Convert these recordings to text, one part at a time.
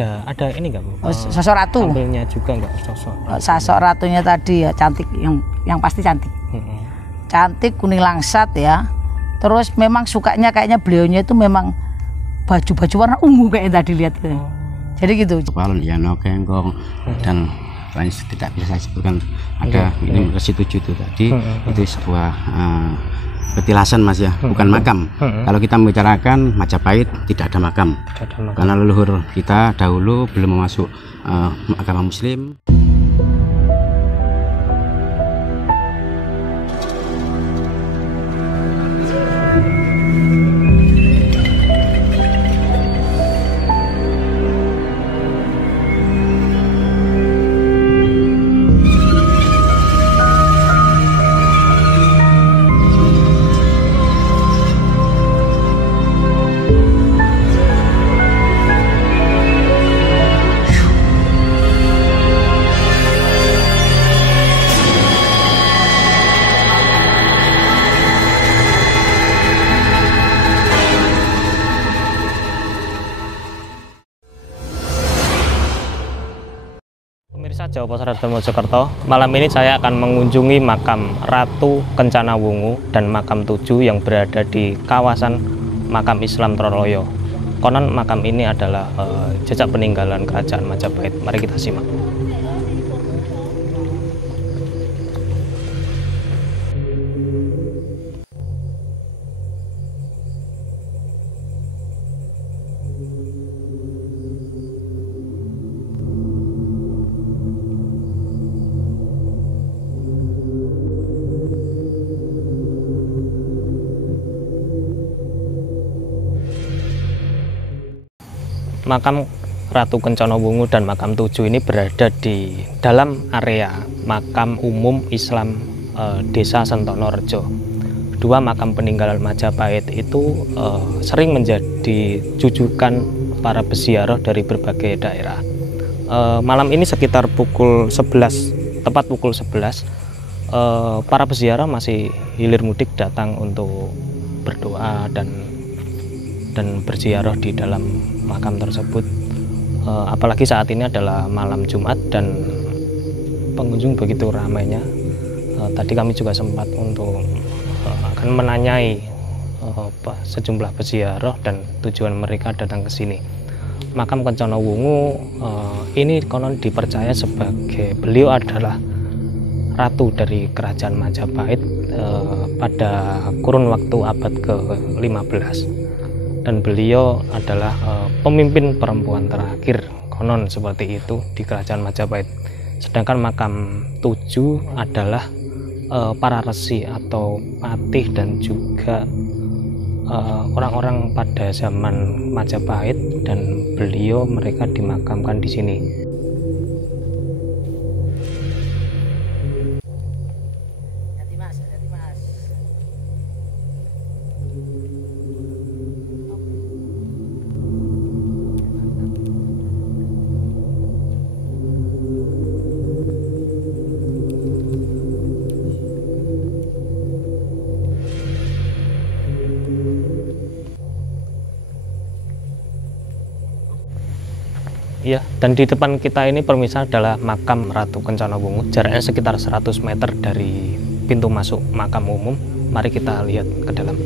Ada ini nggak Bu? Sosok ratu. Tampilnya juga nggak sosok? Sosok ratunya tadi ya cantik, yang pasti cantik. Cantik, kuning langsat ya. Terus memang sukanya kayaknya beliaunya itu memang baju-baju warna ungu kayak yang tadi lihat. Jadi gitu. Balon ya nokengkong dan lain tidak bisa saya sebutkan. Ada ini Resi 7 itu tadi itu sebuah petilasan Mas ya, bukan makam. Kalau kita membicarakan Majapahit tidak ada makam. Karena leluhur kita dahulu belum masuk agama Muslim. Pemirsa Jawa Pos Radio Mojokerto, malam ini saya akan mengunjungi makam Ratu Kencana Wungu dan makam 7 yang berada di kawasan makam Islam Troloyo. Konon makam ini adalah jejak peninggalan kerajaan Majapahit. Mari kita simak. Makam Ratu Kencana Wungu dan makam 7 ini berada di dalam area makam umum Islam Desa Sentonorejo. Dua makam peninggalan Majapahit itu sering menjadi jujukan para peziarah dari berbagai daerah. Malam ini sekitar pukul 11, tepat pukul 11, para peziarah masih hilir mudik datang untuk berdoa dan berziarah di dalam makam tersebut. Apalagi saat ini adalah malam Jumat dan pengunjung begitu ramainya. Tadi kami juga sempat untuk akan menanyai sejumlah peziarah dan tujuan mereka datang ke sini. Makam Kencana Wungu ini konon dipercaya sebagai beliau adalah ratu dari kerajaan Majapahit pada kurun waktu abad ke-15. Dan beliau adalah pemimpin perempuan terakhir, konon seperti itu, di kerajaan Majapahit. Sedangkan makam 7 adalah para resi atau patih dan juga orang-orang pada zaman Majapahit, dan beliau mereka dimakamkan di sini. Ya, dan di depan kita ini pemirsa adalah makam Ratu Kencana Wungu. Jaraknya sekitar 100 meter dari pintu masuk makam umum. Mari kita lihat ke dalam.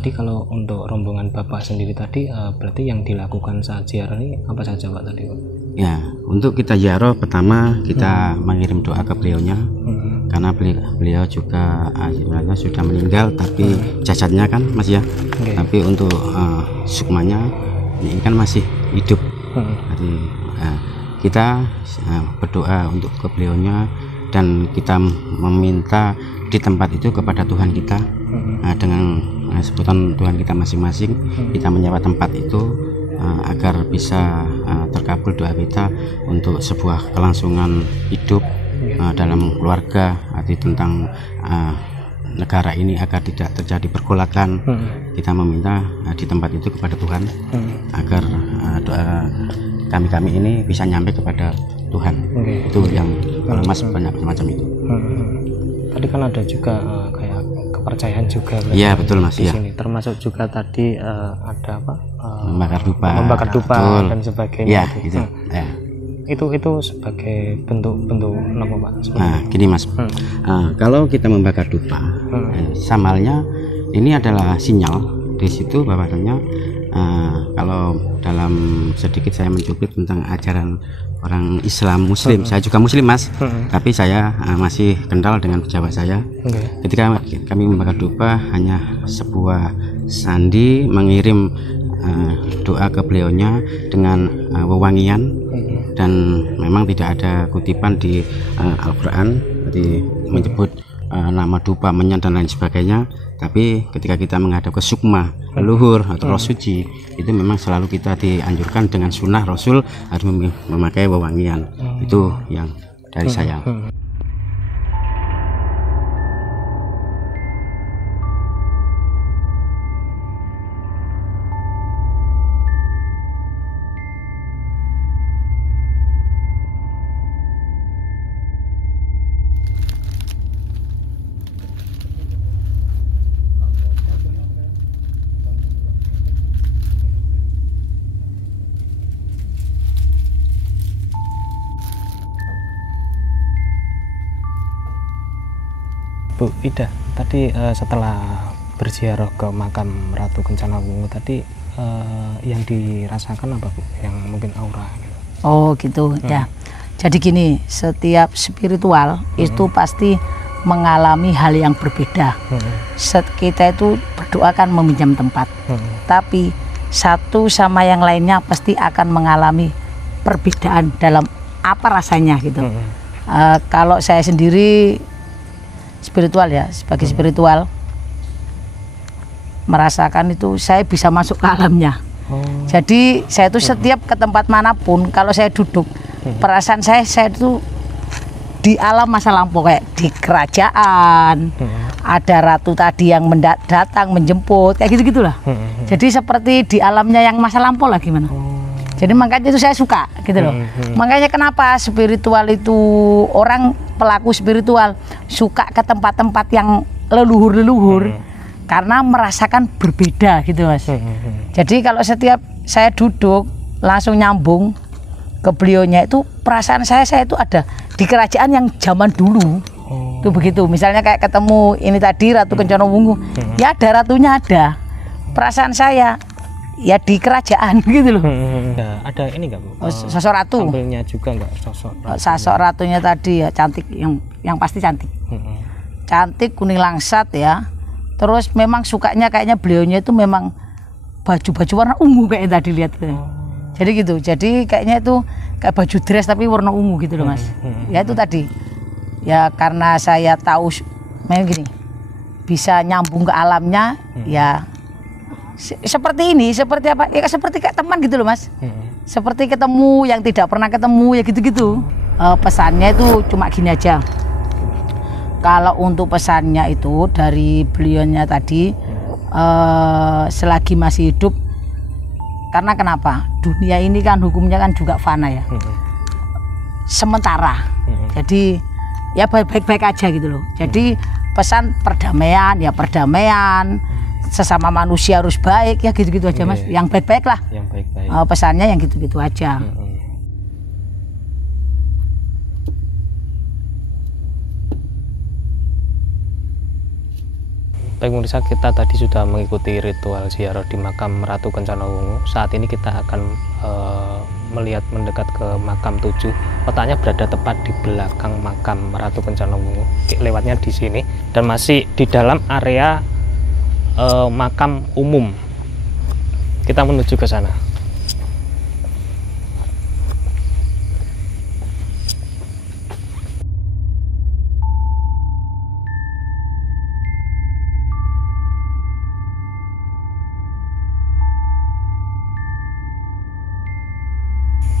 tadi kalau untuk rombongan Bapak sendiri tadi berarti yang dilakukan saat ziarah ini apa saja Pak tadi Pak? Ya, untuk kita ziarah pertama kita mengirim doa ke beliaunya, karena beliau juga sebenarnya sudah meninggal, tapi jasadnya kan masih ya, tapi untuk sukmanya ini kan masih hidup. Jadi kita berdoa untuk ke beliaunya dan kita meminta di tempat itu kepada Tuhan kita, dengan sebutan Tuhan kita masing-masing, kita menyewa tempat itu agar bisa terkabul doa kita untuk sebuah kelangsungan hidup dalam keluarga, arti tentang negara ini agar tidak terjadi pergolakan. Kita meminta di tempat itu kepada Tuhan agar doa kami ini bisa nyampe kepada Tuhan. Itu yang Mas banyak macam itu. Tadi kan ada juga kayak kepercayaan juga. Iya betul Mas di ya. sini. Termasuk juga tadi ada apa? Membakar dupa dan sebagainya. Ya, gitu. Ya. Itu sebagai bentuk apa Pak? Nah, gini Mas. Kalau kita membakar dupa, samalnya ini adalah sinyal di situ bahwasanya kalau dalam sedikit saya mencuplik tentang ajaran orang Islam Muslim, saya juga Muslim Mas, tapi saya masih kental dengan pejabat saya. Ketika kami membakar dupa hanya sebuah sandi mengirim doa ke beliaunya dengan wewangian, dan memang tidak ada kutipan di Al-Quran jadi menyebut nama dupa, menyan dan lain sebagainya. Tapi ketika kita menghadap ke sukma, leluhur atau roh suci, itu memang selalu kita dianjurkan dengan sunnah Rasul harus memakai wewangian. Itu yang dari saya. Bu Ida, tadi setelah berziarah ke makam Ratu Kencana Wungu tadi yang dirasakan apa Bu? Yang mungkin aura gitu. Oh gitu ya. Jadi gini, setiap spiritual itu pasti mengalami hal yang berbeda. Kita itu berdoa kan meminjam tempat, tapi satu sama yang lainnya pasti akan mengalami perbedaan dalam apa rasanya gitu. Kalau saya sendiri spiritual ya, sebagai spiritual merasakan itu saya bisa masuk ke alamnya. Jadi saya itu setiap ke tempat manapun kalau saya duduk, perasaan saya itu di alam masa lampau, kayak di kerajaan, ada ratu tadi yang datang menjemput, kayak gitu-gitulah. Jadi seperti di alamnya yang masa lampau lah gimana. Jadi makanya itu saya suka gitu loh. Makanya kenapa spiritual itu, orang pelaku spiritual suka ke tempat-tempat yang leluhur-leluhur, karena merasakan berbeda gitu Mas. Jadi kalau setiap saya duduk langsung nyambung ke beliaunya, itu perasaan saya itu ada di kerajaan yang zaman dulu. Itu begitu. Misalnya kayak ketemu ini tadi Ratu Kencana Wungu, ya ada ratunya, ada. Perasaan saya ya di kerajaan gitu loh. Ada ini enggak Bu? Sosok ratu. Tampilnya juga enggak sosok ratu? Sosok ratunya tadi ya cantik, yang pasti cantik. Cantik, kuning langsat ya. Terus memang sukanya kayaknya beliaunya itu memang baju-baju warna ungu kayak tadi lihat. Jadi gitu. Jadi kayaknya itu kayak baju dress tapi warna ungu gitu loh Mas. Ya itu tadi. Ya karena saya tahu memang gini, bisa nyambung ke alamnya ya. Seperti ini, seperti apa? Ya seperti kayak teman gitu loh Mas. Seperti ketemu yang tidak pernah ketemu ya gitu-gitu. Pesannya itu cuma gini aja. Kalau untuk pesannya itu dari beliaunya tadi, selagi masih hidup, karena kenapa? Dunia ini kan hukumnya kan juga fana ya. Sementara. Jadi ya baik-baik aja gitu loh. Jadi pesan perdamaian ya perdamaian. Sesama manusia harus baik ya gitu-gitu aja Mas. Yang baik-baik lah. Yang baik-baik. Pesannya yang gitu-gitu aja. Baik pemirsa, kita tadi sudah mengikuti ritual ziarah di makam Ratu Kencana Wungu. Saat ini kita akan melihat mendekat ke makam 7. Letaknya berada tepat di belakang makam Ratu Kencana Wungu. Lewatnya di sini dan masih di dalam area makam umum. Kita menuju ke sana.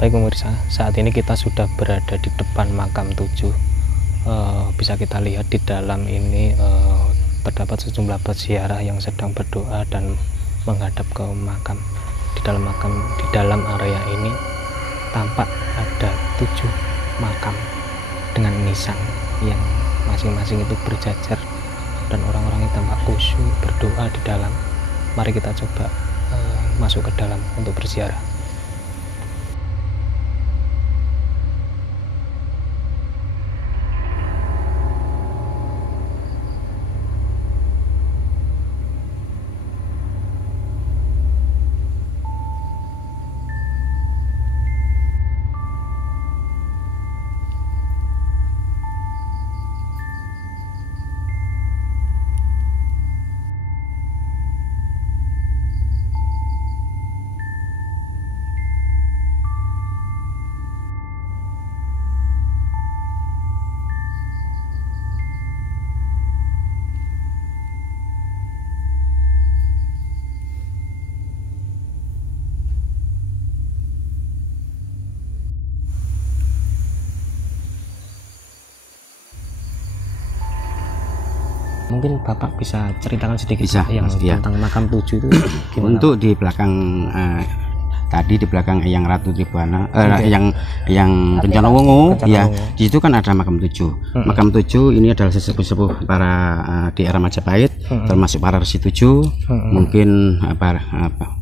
Baik pemirsa, saat ini kita sudah berada di depan makam 7. Bisa kita lihat di dalam ini terdapat sejumlah peziarah yang sedang berdoa dan menghadap ke makam. Di dalam area ini tampak ada 7 makam dengan nisan yang masing-masing itu berjajar dan orang-orang yang tampak khusyuk berdoa di dalam. Mari kita coba masuk ke dalam untuk berziarah. Mungkin Bapak bisa ceritakan sedikit tentang makam 7 itu gimana? Untuk di belakang tadi di belakang Eyang Ratu Tribuana, yang Kencana Wungu, ya di situ kan ada makam 7. Makam 7 ini adalah sesepuh-sepuh para di era Majapahit, termasuk para resi 7. Mungkin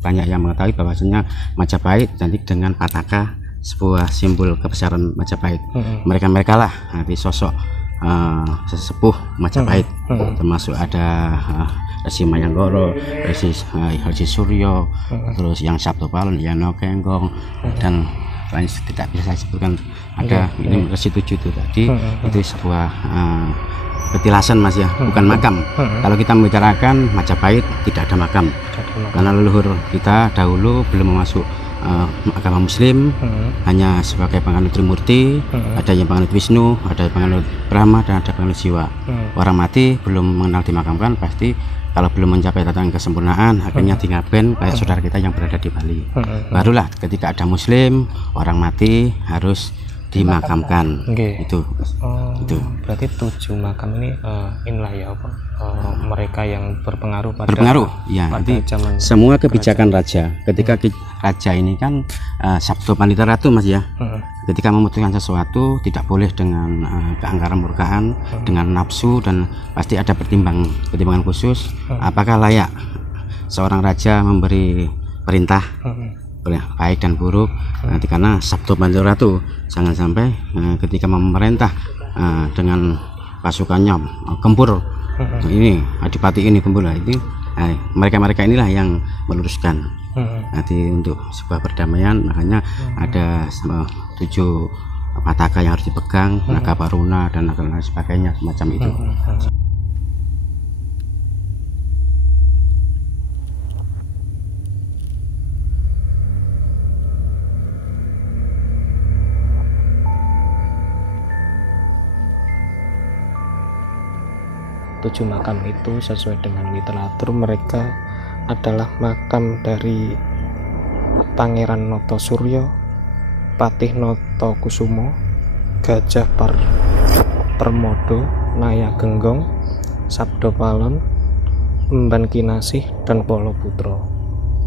banyak yang mengetahui bahwasanya Majapahit identik dengan Pataka, sebuah simbol kebesaran Majapahit. Mereka lah nanti sosok sesepuh Majapahit, termasuk ada Resi Mayanggoro, Resi Haji Suryo, terus yang Sabto Palon, Yano Kenggong, dan lain tidak bisa saya sebutkan. Ada ini Resi 7 itu tadi, itu sebuah petilasan Mas ya, bukan makam. Kalau kita membicarakan Majapahit tidak ada makam, karena leluhur kita dahulu belum masuk agama Muslim, hanya sebagai penganut Trimurti, ada yang penganut Wisnu, ada yang penganut Brahma, dan ada penganut Siwa. Orang mati belum mengenal dimakamkan, pasti kalau belum mencapai tatanan kesempurnaan akhirnya di ngaben kayak saudara kita yang berada di Bali. Barulah ketika ada Muslim, orang mati harus dimakamkan. Itu berarti 7 makam ini inilah ya apa mereka yang berpengaruh pada ya pada nanti zaman semua kebijakan raja. Ketika raja ini kan Sabdo Pandita Ratu Mas ya, ketika memutuskan sesuatu tidak boleh dengan keangkaran murkaan, dengan nafsu, dan pasti ada pertimbangan khusus apakah layak seorang raja memberi perintah baik dan buruk. Nanti karena Sabdo Pandita Ratu jangan sampai ketika memerintah dengan pasukannya gempur, ini adipati ini gempur, itu mereka inilah yang meluruskan nanti untuk sebuah perdamaian. Makanya ada 7 Pataka yang harus dipegang, naga Paruna dan naga lain sebagainya semacam itu. Tujuh makam itu sesuai dengan literatur mereka adalah makam dari Pangeran Noto Suryo, Patih Noto Kusumo, Gajah Permodo, Naya Genggong, Sabdo Palon, Emban Kinasih, dan Polo Putro.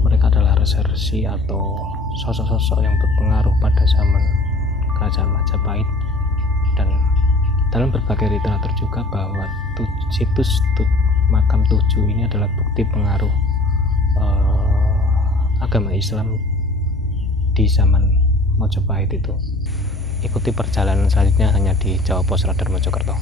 Mereka adalah resi atau sosok-sosok yang berpengaruh pada zaman Kerajaan Majapahit, dan dalam berbagai literatur juga bahwa situs makam 7 ini adalah bukti pengaruh agama Islam di zaman Majapahit itu. Ikuti perjalanan selanjutnya hanya di Jawa Pos Radar Mojokerto.